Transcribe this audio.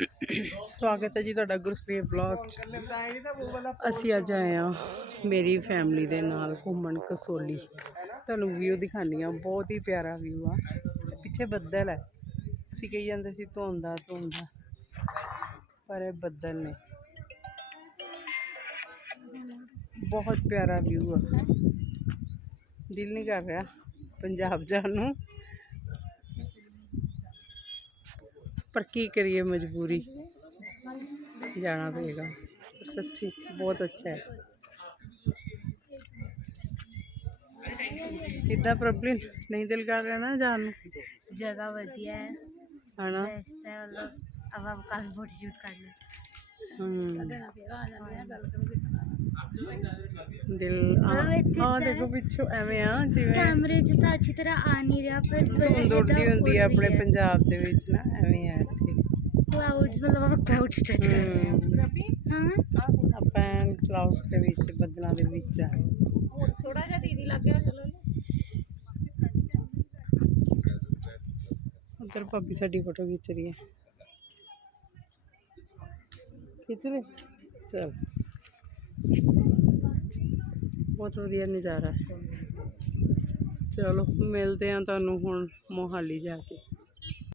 ਸਵਾਗਤ ਹੈ ਜੀ ਤੁਹਾਡਾ ਗੁਰਸਪ੍ਰੀਤ ਬਲੌਗ 'ਚ। ਅਸੀਂ ਅੱਜ ਆਏ ਆ ਮੇਰੀ ਫੈਮਿਲੀ ਦੇ ਨਾਲ ਘੁੰਮਣ ਕਸੋਲੀ। ਤੁਹਾਨੂੰ ਵਿਊ ਦਿਖਾਉਂਦੀ ਹਾਂ, ਬਹੁਤ ਹੀ ਪਿਆਰਾ ਵਿਊ ਆ। ਪਿੱਛੇ ਬੱਦਲ ਹੈ। ਅਸੀਂ ਕਹੀ ਜਾਂਦੇ ਸੀ ਧੁੰਦਾ ਧੁੰਦਾ। ਪਰ ਇਹ ਬੱਦਲ ਨੇ। ਬਹੁਤ ਪਿਆਰਾ ਵਿਊ ਆ। ਦਿਲ ਨਹੀਂ ਕਰ ਰਿਹਾ ਪੰਜਾਬ ਜਾਣ ਨੂੰ। ਪਰ ਕੀ ਕਰੀਏ ਮਜਬੂਰੀ ਜਾਣਾ ਪਏਗਾ ਪਰ ਸੱਚੀ ਬਹੁਤ ਅੱਛਾ ਹੈ ਕਿੱਦਾਂ ਪ੍ਰੋਬਲਮ ਨਹੀਂ ਦਿਲ ਕਰ ਰਿਹਾ ਨਾ ਜਾਣ ਨੂੰ ਜਗ੍ਹਾ ਵਧੀਆ ਹੈ ਹਨਾ ਬੈਸਟ ਹੈ ਮਤਲਬ अब हम कल फोटो शूट करना ਹਮ ਦਿਲ ਆ। ਦੇਖੋ ਪਿੱਛੋਂ ਐਵੇਂ ਆ ਜਿਵੇਂ ਕੈਮਰੇ 'ਚ ਤਾਂ ਅੱਛੀ ਤਰ੍ਹਾਂ ਆ ਨਹੀਂ ਰਿਹਾ ਪਰ ਧੁੰਦ ਉੱਡਦੀ ਹੁੰਦੀ ਆ ਆਪਣੇ ਪੰਜਾਬ ਦੇ ਵਿੱਚ ਨਾ ਐਵੇਂ ਆ ਇੱਥੇ। ਕਲਾਉਡਸ ਮਤਲਬ ਆਪਾਂ ਕਲਾਉਡ ਟੱਚ ਕਰ ਰਹੇ ਹਾਂ। ਹਾਂ। ਆਪਾਂ ਕਲਾਉਡ ਦੇ ਵਿੱਚ ਬੱਦਲਾਂ ਦੇ ਵਿੱਚ ਆ। ਥੋੜਾ ਜਿਹਾ ਦੀਦੀ ਲੱਗ ਗਿਆ ਚਲੋ ਉਧਰ ਭਾਬੀ ਸਾਡੀ ਫੋਟੋ ਖਿੱਚ ਰਹੀ ਹੈ। ਖਿੱਚ ਲੈ ਚਲ। ਬਹੁਤ ਵਧੀਆ ਨਜ਼ਾਰਾ ਚਲੋ ਮਿਲਦੇ ਆ ਤੁਹਾਨੂੰ ਹੁਣ ਮੋਹਾਲੀ ਜਾ ਕੇ।